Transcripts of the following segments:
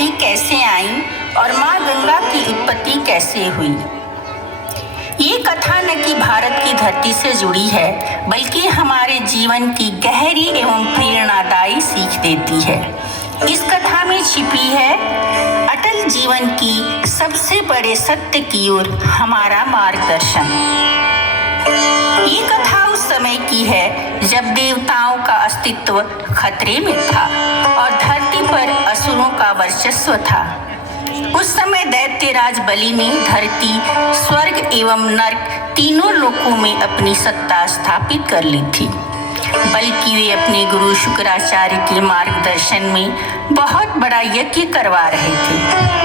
नदी कैसे आई और माँ गंगा की उत्पत्ति कैसे हुई। ये कथा न कि भारत की धरती से जुड़ी है, बल्कि हमारे जीवन की गहरी एवं प्रेरणादायी सीख देती है। इस कथा में छिपी है अटल जीवन की सबसे बड़े सत्य की ओर हमारा मार्गदर्शन। ये कथा उस समय की है जब देवताओं का अस्तित्व खतरे में था और धरती पर असुरों का वर्चस्व था। उस समय दैत्यराज बलि ने धरती, स्वर्ग एवं नर्क तीनों लोकों में अपनी सत्ता स्थापित कर ली थी। बल्कि वे अपने गुरु शुक्राचार्य के मार्गदर्शन में बहुत बड़ा यज्ञ करवा रहे थे।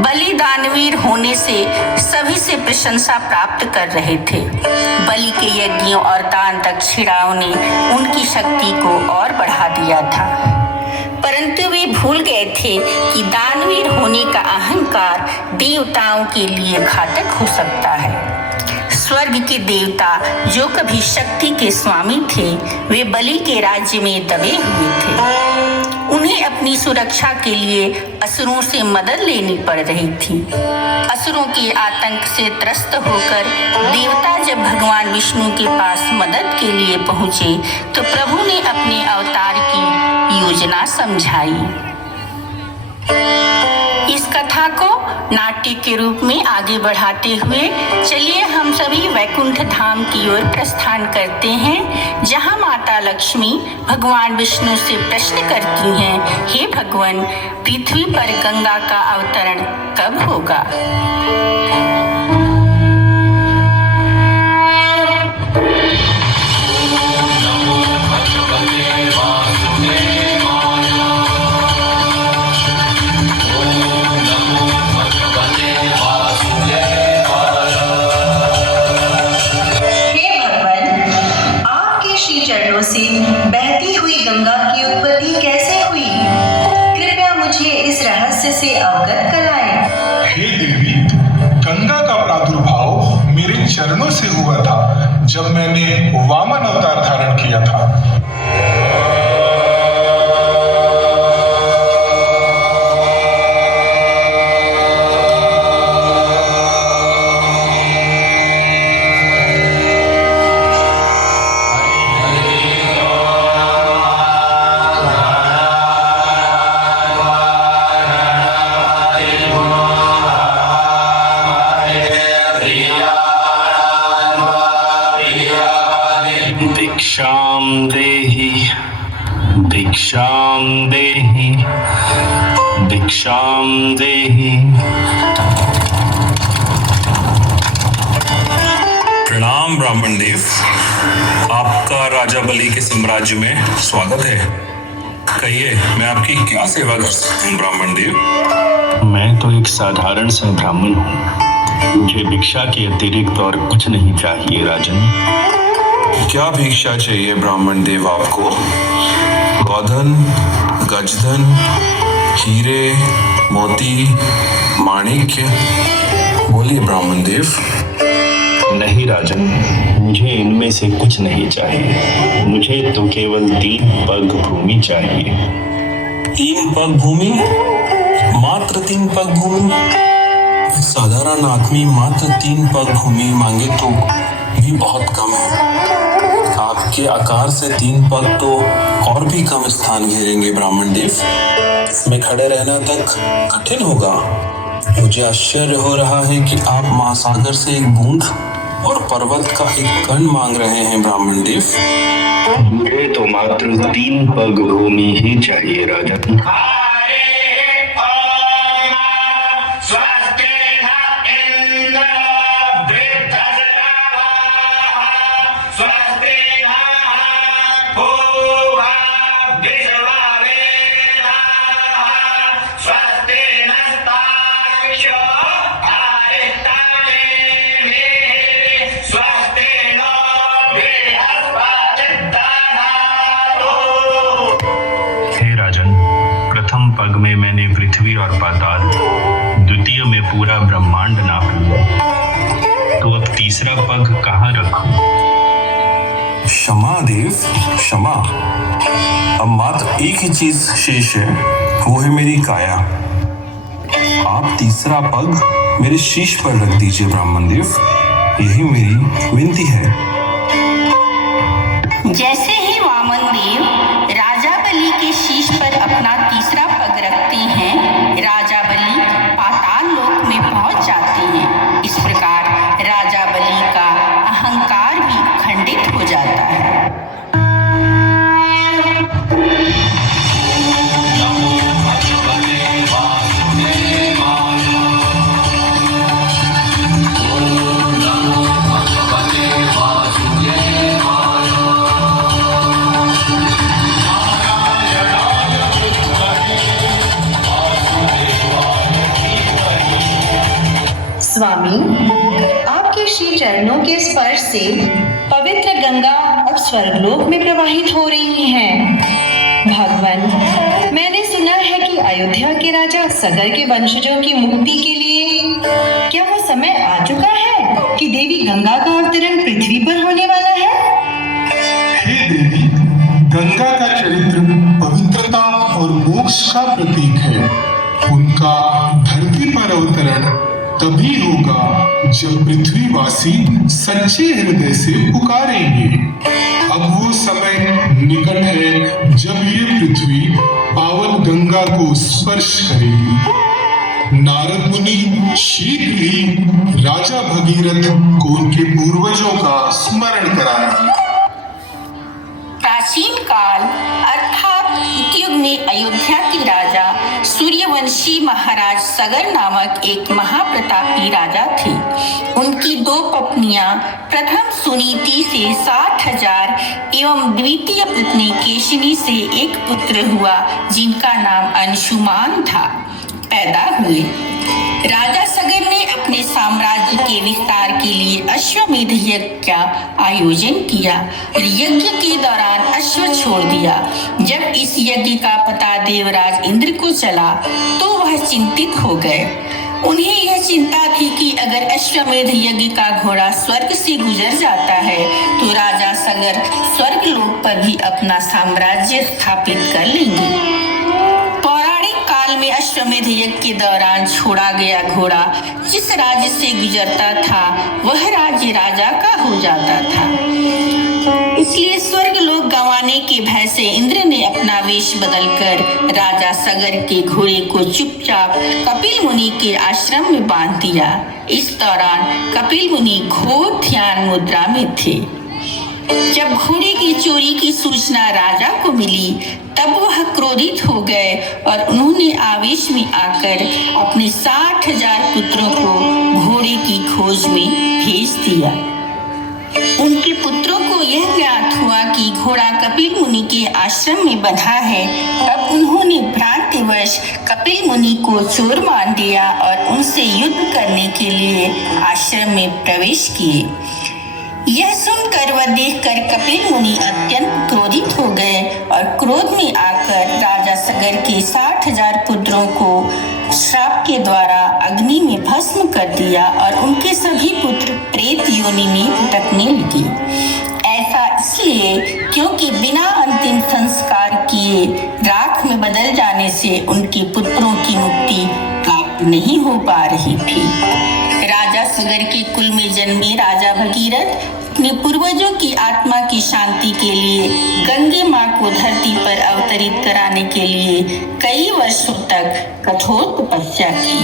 बलि दानवीर होने से सभी से प्रशंसा प्राप्त कर रहे थे। बलि के यज्ञों और दान दक्षिणाओं ने उनकी शक्ति को और बढ़ा दिया था, परंतु वे भूल गए थे कि दानवीर होने का अहंकार देवताओं के लिए घातक हो सकता है। स्वर्ग के देवता जो कभी शक्ति के स्वामी थे, वे बलि के राज्य में दबे हुए थे। उन्हें अपनी सुरक्षा के लिए असुरों से मदद लेनी पड़ रही थी। असुरों के आतंक से त्रस्त होकर देवता जब भगवान विष्णु के पास मदद के लिए पहुंचे, तो प्रभु ने अपने अवतार की योजना समझाई। इस कथा को नाट्य के रूप में आगे बढ़ाते हुए चलिए हम सभी वैकुंठ धाम की ओर प्रस्थान करते हैं, जहां माता लक्ष्मी भगवान विष्णु से प्रश्न करती हैं, हे भगवान, पृथ्वी पर गंगा का अवतरण कब होगा। से बहती हुई गंगा की उत्पत्ति कैसे हुई, कृपया मुझे इस रहस्य से अवगत कराएं। हे देवी, गंगा का प्रादुर्भाव मेरे चरणों से हुआ था जब मैंने वामन अवतार धारण किया था। भिक्षां देहि भिक्षां देहि भिक्षां देहि। प्रणाम ब्राह्मण देव, आपका राजा बलि के साम्राज्य में स्वागत है। कहिए, मैं आपकी क्या सेवा कर सकता हूँ ब्राह्मण देव। मैं तो एक साधारण सा ब्राह्मण हूँ, मुझे भिक्षा के अतिरिक्त और कुछ नहीं चाहिए राजन। क्या भिक्षा चाहिए ब्राह्मण देव आपको? गौधन, गजधन, हीरे, मोती, माणिक्य, बोलिए ब्राह्मण देव। नहीं राजन, मुझे इनमें से कुछ नहीं चाहिए। मुझे तो केवल 3 पग भूमि चाहिए। 3 पग भूमि? मात्र 3 पग भूमि? साधारण आदमी मात्र 3 पग भूमि मांगे तो भी बहुत कम है। आपके आकार से 3 पग तो और भी कम स्थान घेरेंगे ब्राह्मण देव। इसमें खड़े रहना तक कठिन होगा। मुझे आश्चर्य हो रहा है कि आप महासागर से एक बूंद और पर्वत का एक कण मांग रहे हैं ब्राह्मण देव। मुझे तो मात्र 3 पग भूमि ही चाहिए राजन। पग में मैंने पृथ्वी और पाताल, द्वितीय में पूरा ब्रह्मांड नाप लिया, तो अब तीसरा पग कहाँ रखूं? क्षमा देव, क्षमा। अब मात्र एक ही चीज शेष है, वो है मेरी काया। आप तीसरा पग मेरे शीश पर रख दीजिए ब्राह्मण देव, यही मेरी विनती है। जैसे ही वामन देव राजा बलि के शीश पर अपना तीसरा पग रखते हैं, राजा बलि पाताल लोक में पहुंच जाते हैं। इस प्रकार राजा बलि का अहंकार भी खंडित हो जाता है। स्वामी, आपके श्री चरणों के स्पर्श से पवित्र गंगा अब स्वर्गलोक में प्रवाहित हो रही हैं। भगवान, मैंने सुना है कि अयोध्या के राजा सगर के वंशजों की मुक्ति के लिए क्या वो समय आ चुका है कि देवी गंगा का अवतरण पृथ्वी पर होने वाला है? हे देवी, गंगा का चरित्र पवित्रता और मोक्ष का प्रतीक है। उनका धरती पर अवतरण तभी होगा जब पृथ्वीवासी सच्चे हृदय से पुकारेंगे। अब वो समय निकट है जब ये पृथ्वी पावन गंगा को स्पर्श करेगी। नारद मुनि शीघ्र ही राजा भगीरथ को उनके पूर्वजों का स्मरण कराएंगे। प्राचीन काल अर्थात युग में अयोध्या के राजा सूर्यवंशी महाराज सगर नामक एक महाप्रतापी राजा थे। उनकी दो पत्नियां, प्रथम सुनीति से 60,000 एवं द्वितीय पत्नी केशिनी से एक पुत्र हुआ जिनका नाम अंशुमान था, पैदा हुए। राजा सगर ने अपने साम्राज्य के विस्तार के लिए अश्वमेध यज्ञ का आयोजन किया और यज्ञ के दौरान अश्व छोड़ दिया। जब इस यज्ञ का पता देवराज इंद्र को चला तो वह चिंतित हो गए। उन्हें यह चिंता थी कि अगर अश्वमेध यज्ञ का घोड़ा स्वर्ग से गुजर जाता है तो राजा सगर स्वर्ग लोक पर भी अपना साम्राज्य स्थापित कर लेंगे। काल में अश्वमेध यज्ञ के दौरान छोड़ा गया घोड़ा जिस राज्य से गुजरता था वह राज्य राजा का हो जाता था। इसलिए स्वर्ग लोक गंवाने के भय से इंद्र ने अपना वेश बदलकर राजा सगर के घोड़े को चुपचाप कपिल मुनि के आश्रम में बांध दिया। इस दौरान कपिल मुनि घोर ध्यान मुद्रा में थे। जब घोड़े की चोरी की सूचना राजा को मिली तब वह क्रोधित हो गए और उन्होंने आवेश में आकर अपने 60,000 पुत्रों को घोड़े की खोज में भेज दिया। उनके पुत्रों को यह ज्ञात हुआ कि घोड़ा कपिल मुनि के आश्रम में बंधा है। तब उन्होंने भ्रांतिवश कपिल मुनि को चोर मान लिया और उनसे युद्ध करने के लिए आश्रम में प्रवेश किए। यह सुनकर व देखकर कपिल मुनि अत्यंत क्रोधित हो गए और क्रोध में आकर राजा सगर के 60,000 पुत्रों को श्राप के द्वारा अग्नि में भस्म कर दिया और उनके सभी पुत्र प्रेत योनि में भटकने लगे। ऐसा इसलिए क्योंकि बिना अंतिम संस्कार किए राख में बदल जाने से उनके पुत्रों की मुक्ति प्राप्त नहीं हो पा रही थी। राजा सगर के कुल में जन्मे राजा भगीरथ अपने पूर्वजों की आत्मा की शांति के लिए गंगे माँ को धरती पर अवतरित कराने के लिए कई वर्षों तक कठोर तपस्या की।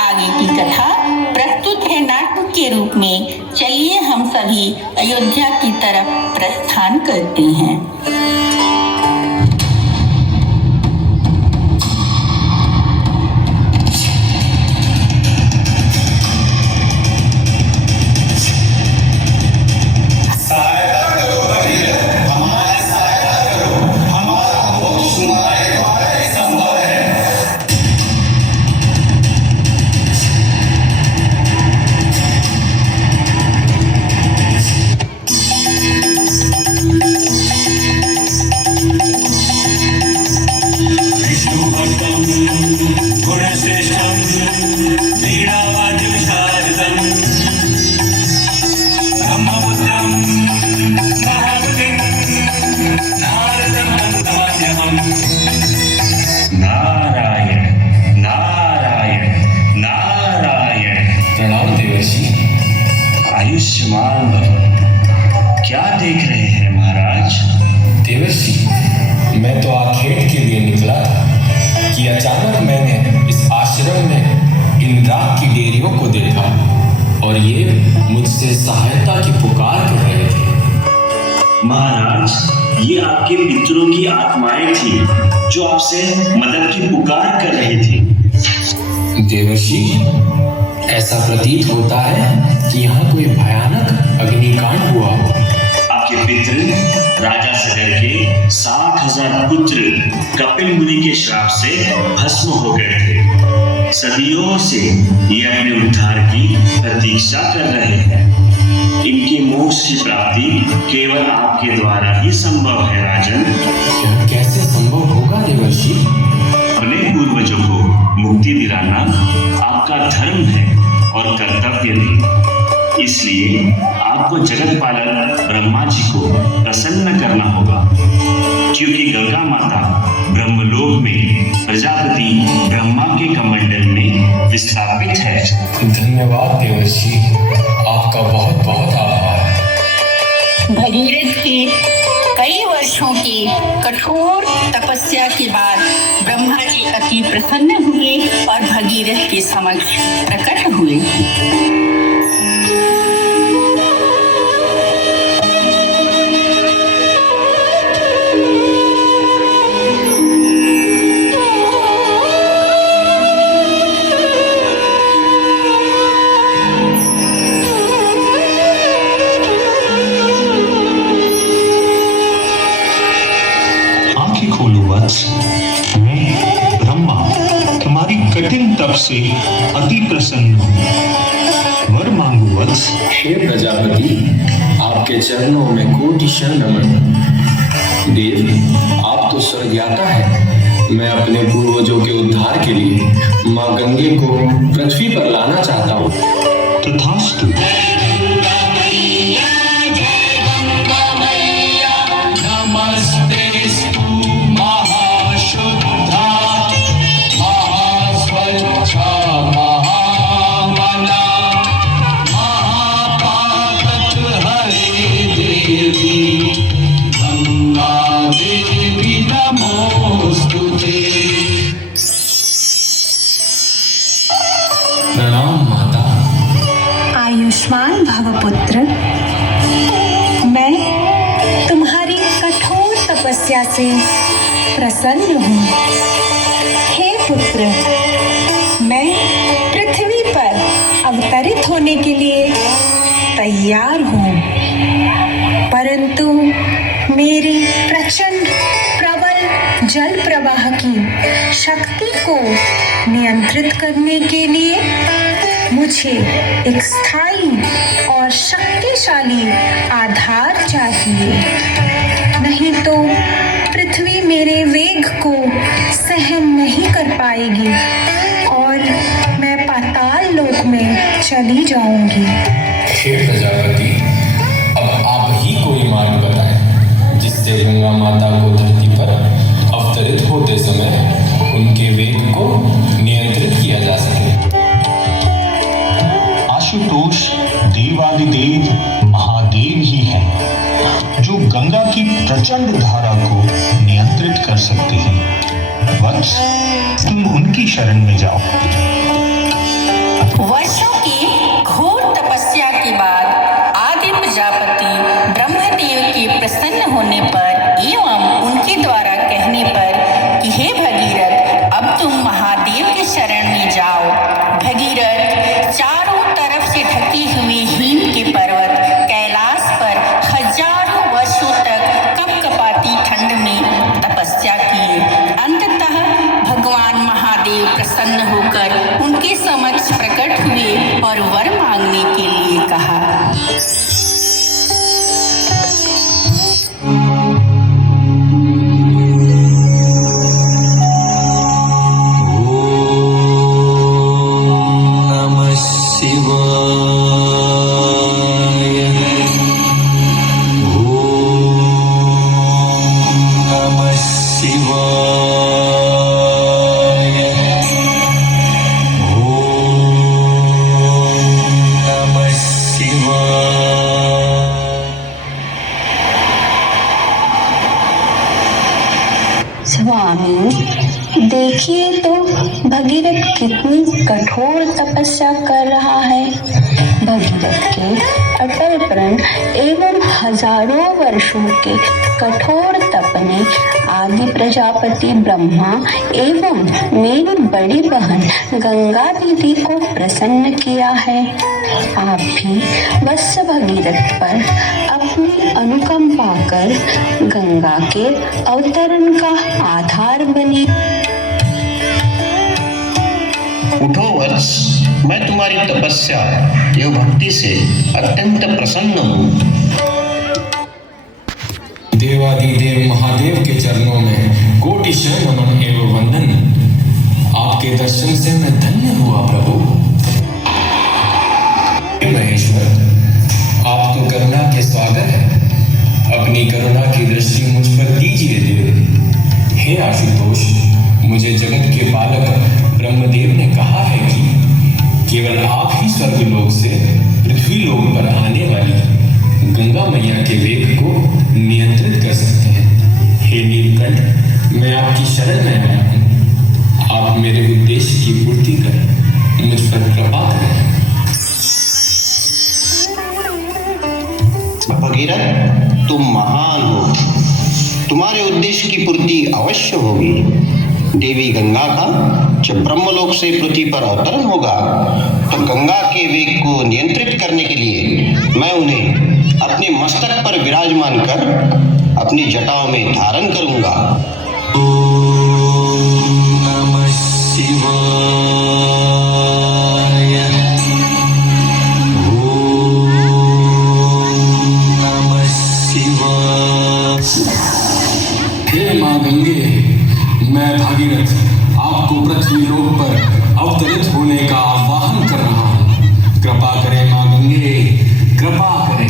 आगे की कथा प्रस्तुत है नाटक के रूप में। चलिए हम सभी अयोध्या की तरफ प्रस्थान करते हैं। आयुष्मान भव। क्या देख रहे हैं महाराज? देवर्षि, मैं तो आखेट के लिए निकला था कि अचानक मैंने इस आश्रम में इन राख की डेरियों को देखा और ये मुझसे सहायता की पुकार कर रहे थे। महाराज, ये आपके पितरों की आत्माएं थी जो आपसे मदद की पुकार कर रही थी। देवर्षि, ऐसा प्रतीत होता है कि यहाँ कोई भयानक अग्निकांड हुआ हो। आपके पितृ राजा सगर के 60,000 पुत्र कपिल मुनि के श्राप से भस्म हो गए थे। सदियों से ये अपने उद्धार की प्रतीक्षा कर रहे हैं। इनके मोक्ष की प्राप्ति केवल आपके द्वारा ही संभव है राजन। यह कैसे संभव होगा देवर्षि? अपने पूर्वजों को मुक्ति दिलाना आपका धर्म है और कर्तव्य भी। इसलिए आपको जगत पालक ब्रह्मा जी को प्रसन्न करना होगा, क्योंकि गंगा माता ब्रह्मलोक में प्रजापति ब्रह्मा के कमंडल में विस्थापित है। धन्यवाद देवर्षि, आपका बहुत बहुत आभार। भगीरथ की कई वर्षों की कठोर तपस्या के बाद ब्रह्मा जी अति प्रसन्न हुए और भगीरथ के समक्ष प्रकट हुए। मैं ब्रह्मा तुम्हारी कठिन तप से अति प्रसन्न हूँ। वर मांगू वत्स। हे प्रजापति, आपके चरणों में कोटि शरण नमन। देव, आप तो स्वर्गयाता है। मैं अपने पूर्वजों के उद्धार के लिए माँ गंगे को पृथ्वी पर लाना चाहता हूँ। तथास्तु। प्रणाम माता। आयुष्मान भव पुत्र। मैं तुम्हारी कठोर तपस्या से प्रसन्न हूँ। हे पुत्र, मैं पृथ्वी पर अवतरित होने के लिए तैयार हूँ, परंतु मेरी प्रचंड प्रबल जल प्रवाह की शक्ति को नियंत्रित करने के लिए मुझे एक स्थायी और शक्तिशाली आधार चाहिए। नहीं तो पृथ्वी मेरे वेग को सहन नहीं कर पाएगी और मैं पाताल लोक में चली जाऊंगी। हे प्रजापति, अब आप ही कोई मार्ग बताएं जिससे गंगा माता को धरती पर अवतरित होते समय उनके वेग को नियंत्रित किया जा सके। आशुतोष देवादिदेव महादेव ही हैं जो गंगा की प्रचंड धारा को नियंत्रित कर सकते हैं। वत्स, तुम उनकी शरण में जाओ। वर्षों की घोर तपस्या के बाद आदि प्रजापति ब्रह्मदेव के प्रसन्न होने पर एवं उनके द्वारा कहने पर कि हे भगीरथ, अब तुम महादेव के शरण में जाओ। भगीरथ चारों तरफ से ढकी हुई हिम के पर्वत कैलाश पर हजारों वर्षों तक कपकपाती ठंड में तपस्या किए। अंततः भगवान महादेव प्रसन्न होकर उनके कितनी कठोर तपस्या कर रहा है। भगीरथ के अटल प्रण एवं हजारों वर्षों के कठोर तप ने आदि प्रजापति ब्रह्मा एवं मेरी बड़ी बहन गंगा दीदी को प्रसन्न किया है। आप भी वत्स भगीरथ पर अपनी अनुकंपा कर गंगा के अवतरण का आधार बने। उठो वत्स, मैं तुम्हारी तपस्या एवं भक्ति से अत्यंत प्रसन्न हूँ। देवादिदेव महादेव के चरणों में कोटि नमन एवं वंदन। आपके दर्शन से मैं धन्य हुआ प्रभु। महेश्वर, आप तो करुणा के स्वागर हैं। अपनी करुणा की दृष्टि मुझ पर दीजिए देव। हे आशुतोष, मुझे जगत के पालक ब्रह्मदेव ने कहा है कि केवल आप ही स्वर्गलोक से पृथ्वी लोक पर आने वाली गंगा मैया के वेग को नियंत्रित कर सकते हैं। हे नीलकंठ, मैं आपकी शरण में आया हूँ। आप मेरे उद्देश्य की पूर्ति करें, मुझ पर कृपा करें। भगीरथ, तुम महान हो। तुम्हारे उद्देश्य की पूर्ति अवश्य होगी। देवी गंगा का जब ब्रह्मलोक से पृथ्वी पर अवतरण होगा तो गंगा के वेग को नियंत्रित करने के लिए मैं उन्हें अपने मस्तक पर विराजमान कर अपनी जटाओं में धारण करूंगा। ओम नमः शिवाय। ओम नमः शिवाय। हे मां गंगे, मैं भागीरथ आपको पृथ्वी लोक पर अवतरित होने का आह्वान कर रहा हूँ। कृपा करें मां गंगे, कृपा करें।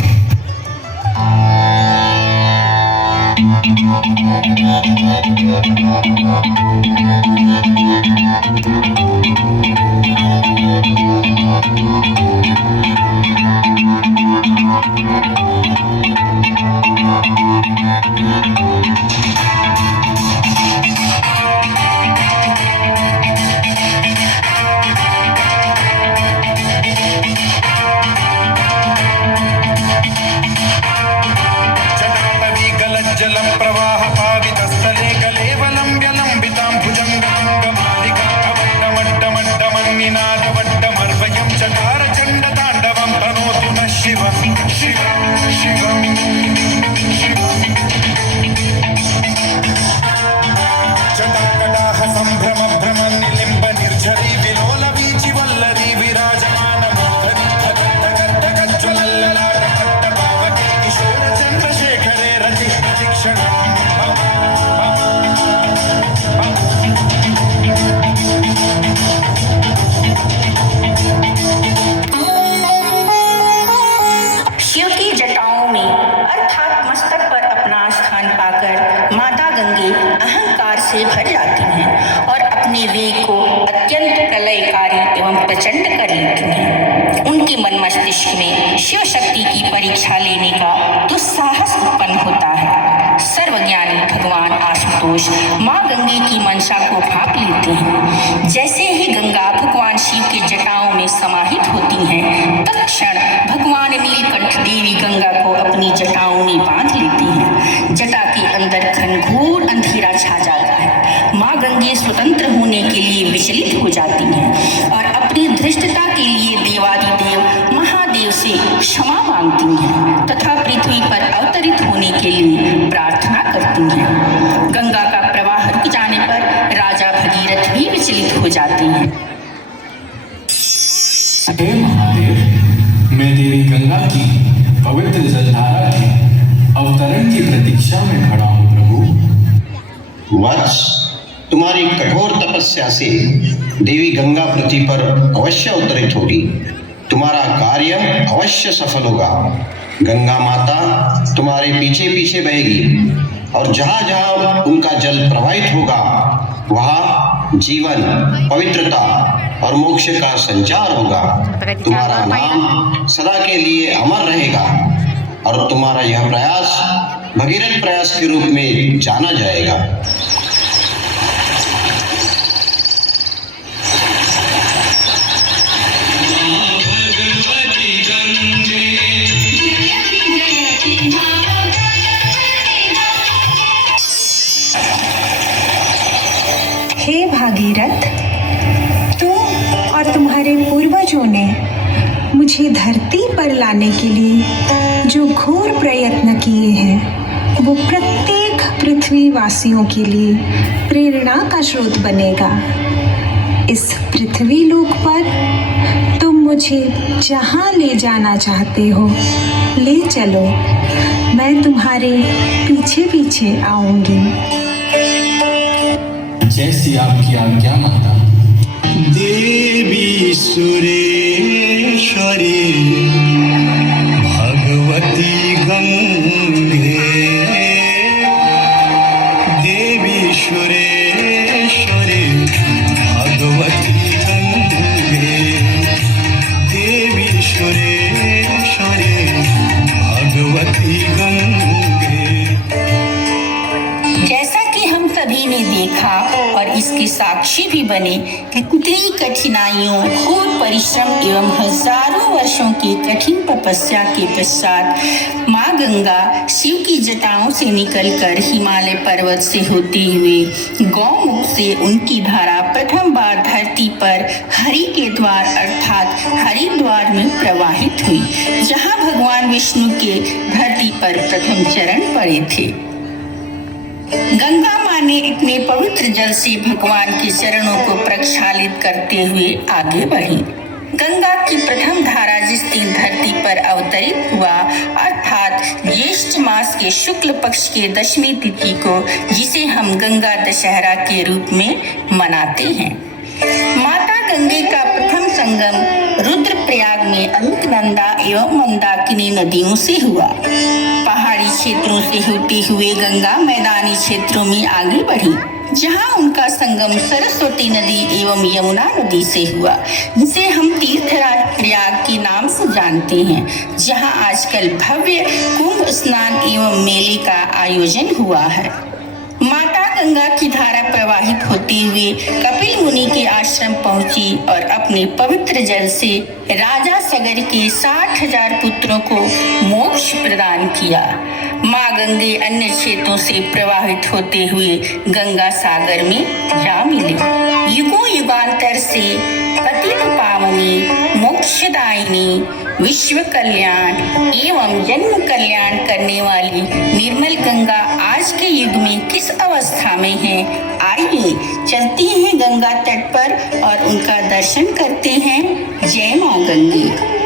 शिव की जटाओं में अर्थात मस्तक पर अपना स्थान पाकर माता गंगे अहंकार से भर जाती हैं और अपने वेग को अत्यंत प्रलयकारी एवं प्रचंड कर लेती हैं। उनके मन मस्तिष्क में शिव शक्ति की परीक्षा लेने का दुस्साहस उत्पन्न होता है। सर्वज्ञानी भगवान आशुतोष माँ गंगे की मंशा को भांप लेते हैं। जैसे ही गंगा भगवान शिव के जटाओं में समाहित होती हैं, तत्क्षण भगवान नीलकंठ देवी गंगा को अपनी जटाओं में बांध लेती हैं। जटा के अंदर घनघोर अंधेरा छा जाता है। माँ गंगे स्वतंत्र होने के लिए विचलित हो जाती हैं और अपनी धृष्टता के लिए देवादिदेव महादेव से क्षमा मांगती हैं तथा पृथ्वी पर अवतरित होने के लिए प्रार्थना करती हैं। गंगा का प्रवाह रुक जाने पर राजा भगीरथ भी विचलित हो जाते हैं। हे महादेव, मैं देवी गंगा की पवित्र जलधारा के अवतरण की प्रतीक्षा में खड़ा हूँ प्रभु। वत्स, तुम्हारी कठोर तपस्या से देवी गंगा पृथ्वी पर अवश्य अवतरित होगी। तुम्हारा कार्य अवश्य सफल होगा। गंगा माता तुम्हारे पीछे पीछे बहेगी और जहाँ जहाँ उनका जल प्रवाहित होगा वहाँ जीवन, पवित्रता और मोक्ष का संचार होगा। तुम्हारा नाम सदा के लिए अमर रहेगा और तुम्हारा यह प्रयास भगीरथ प्रयास के रूप में जाना जाएगा। मुझे धरती पर लाने के लिए जो घोर प्रयत्न किए हैं वो प्रत्येक पृथ्वीवासियों के लिए प्रेरणा का स्रोत बनेगा। इस पृथ्वी लोक पर तुम मुझे जहाँ ले जाना चाहते हो ले चलो, मैं तुम्हारे पीछे पीछे आऊंगी। जैसी आपकी आज्ञा माता। देवी सुरेश्वरी भगवती गंगे, देवी सुरेश्वरी भगवती गंगे, देवी सुरेश्वरी भगवती गंगे। जैसा कि हम सभी ने देखा और इसके साक्षी भी बने कि कितनी कठिनाइयों, घोर परिश्रम एवं हजारों वर्षों की कठिन तपस्या के पश्चात माँ गंगा शिव की जटाओं से निकलकर हिमालय पर्वत से होते हुए गौमुख से उनकी धारा प्रथम बार धरती पर हरि के द्वार अर्थात हरिद्वार में प्रवाहित हुई, जहाँ भगवान विष्णु के धरती पर प्रथम चरण पड़े थे। गंगा माँ ने इतने पवित्र जल से भगवान के चरणों को प्रक्षालित करते हुए आगे बढ़ी। गंगा की प्रथम धारा जिस दिन धरती पर अवतरित हुआ अर्थात ज्येष्ठ मास के शुक्ल पक्ष के दशमी तिथि को, जिसे हम गंगा दशहरा के रूप में मनाते हैं। माता गंगे का प्रथम संगम रुद्रप्रयाग में अलकनंदा एवं मंदाकिनी नदियों से हुआ। पहाड़ी क्षेत्रों से होते हुए गंगा मैदानी क्षेत्रों में आगे बढ़ी, जहां उनका संगम सरस्वती नदी एवं यमुना नदी से हुआ, जिसे हम तीर्थराज प्रयाग के नाम से जानते हैं, जहां आजकल भव्य कुंभ स्नान एवं मेले का आयोजन हुआ है। माता गंगा की धारा प्रवाहित होते हुए कपिल मुनि के आश्रम पहुंची और अपने पवित्र जल से राजा सगर के 60,000 पुत्रों को मोक्ष प्रदान किया। माँ गंगे अन्य क्षेत्रों से प्रवाहित होते हुए गंगा सागर में जा मिली। युगों युगांतर से पतित पावनी, मोक्षदायिनी, विश्व कल्याण एवं जन्म कल्याण करने वाली निर्मल गंगा आज के युग में किस अवस्था में है, आइए चलते हैं गंगा तट पर और उनका दर्शन करते हैं। जय माँ गंगे।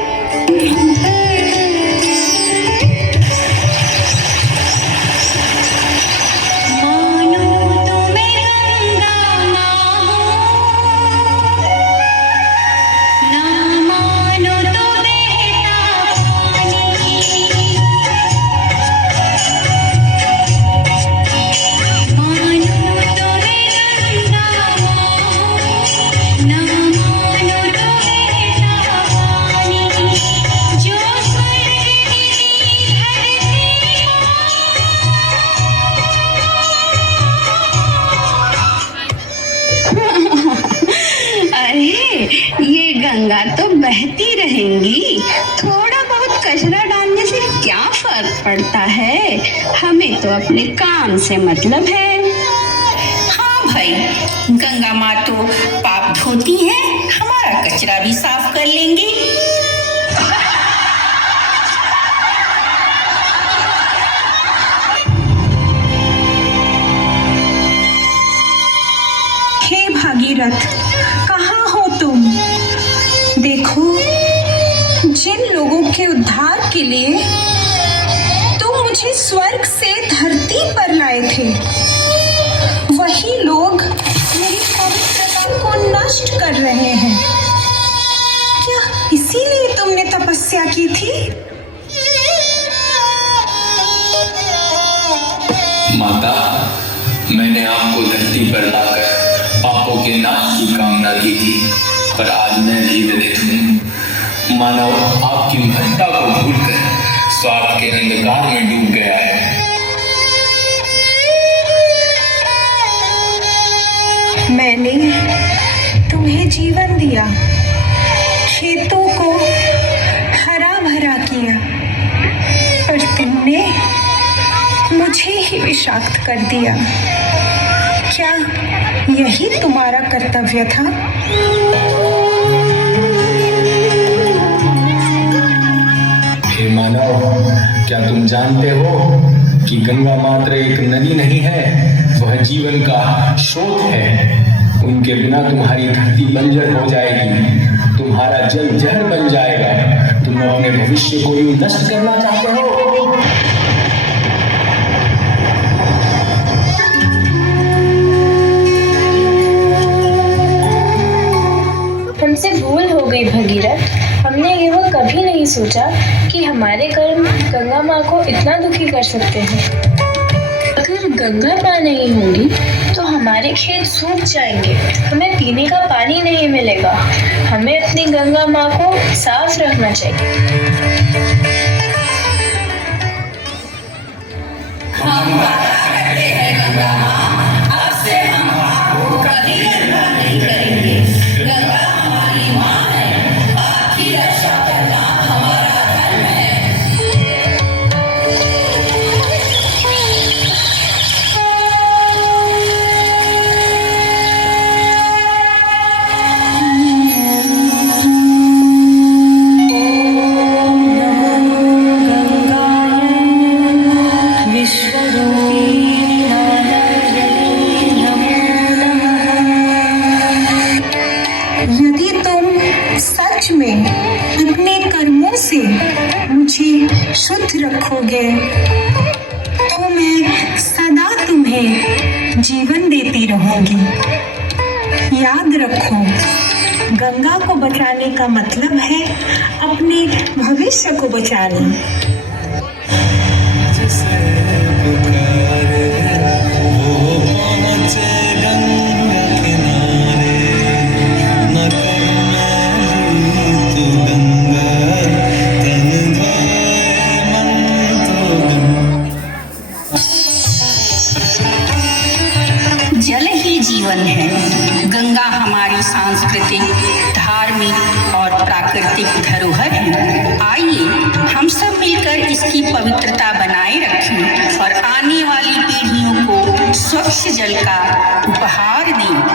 ये गंगा तो बहती रहेंगी, थोड़ा बहुत कचरा डालने से क्या फर्क पड़ता है, हमें तो अपने काम से मतलब है। हाँ भाई, गंगा माँ तो पाप धोती है, हमारा कचरा भी साफ कर लेंगी। हे भागीरथ, कहाँ हो तुम? देखो, जिन लोगों के उद्धार के लिए तुम मुझे स्वर्ग से धरती पर लाए थे, वही लोग मेरी पवित्रता को नष्ट कर रहे हैं। क्या इसीलिए तुमने तपस्या की थी? माता, मैंने आपको धरती पर लाकर पापों के नाश की कामना की थी, पर आज मैं भी विदित हूँ। मानव आपकी महत्ता को भूलकर स्वार्थ के अंधकार में डूब गया है। मैंने तुम्हें जीवन दिया, खेतों को हरा भरा किया, पर तुमने मुझे ही विषाक्त कर दिया। क्या यही तुम्हारा कर्तव्य था? क्या तुम जानते हो कि गंगा मात्र एक नदी नहीं है, वह जीवन का स्रोत है। उनके बिना तुम्हारी धरती बंजर हो जाएगी, तुम्हारा जल जहर बन जाएगा। तुम अपने भविष्य को यूं नष्ट करना चाहते हो। हमसे भूल हो गई भगीरथ। हमने यह कभी नहीं सोचा कि हमारे कर्म गंगा माँ को इतना दुखी कर सकते हैं। अगर गंगा माँ नहीं होंगी तो हमारे खेत सूख जाएंगे, हमें पीने का पानी नहीं मिलेगा। हमें अपनी गंगा माँ को साफ रखना चाहिए। यदि तुम सच में अपने कर्मों से मुझे शुद्ध रखोगे तो मैं सदा तुम्हें जीवन देती रहूंगी। याद रखो, गंगा को बचाने का मतलब है अपने भविष्य को बचाना। जिसे पुकारे वो पहुंचे गंगा किनारे, न कर मैली तू गंगा, तन धोए मन तो गंगा। जल ही जीवन है। गंगा हमारी सांस्कृतिक, धार्मिक और प्राकृतिक धरोहर है। आइए हम सब मिलकर इसकी पवित्रता बनाए रखें और आने वाली पीढ़ियों को स्वच्छ जल का उपहार दें।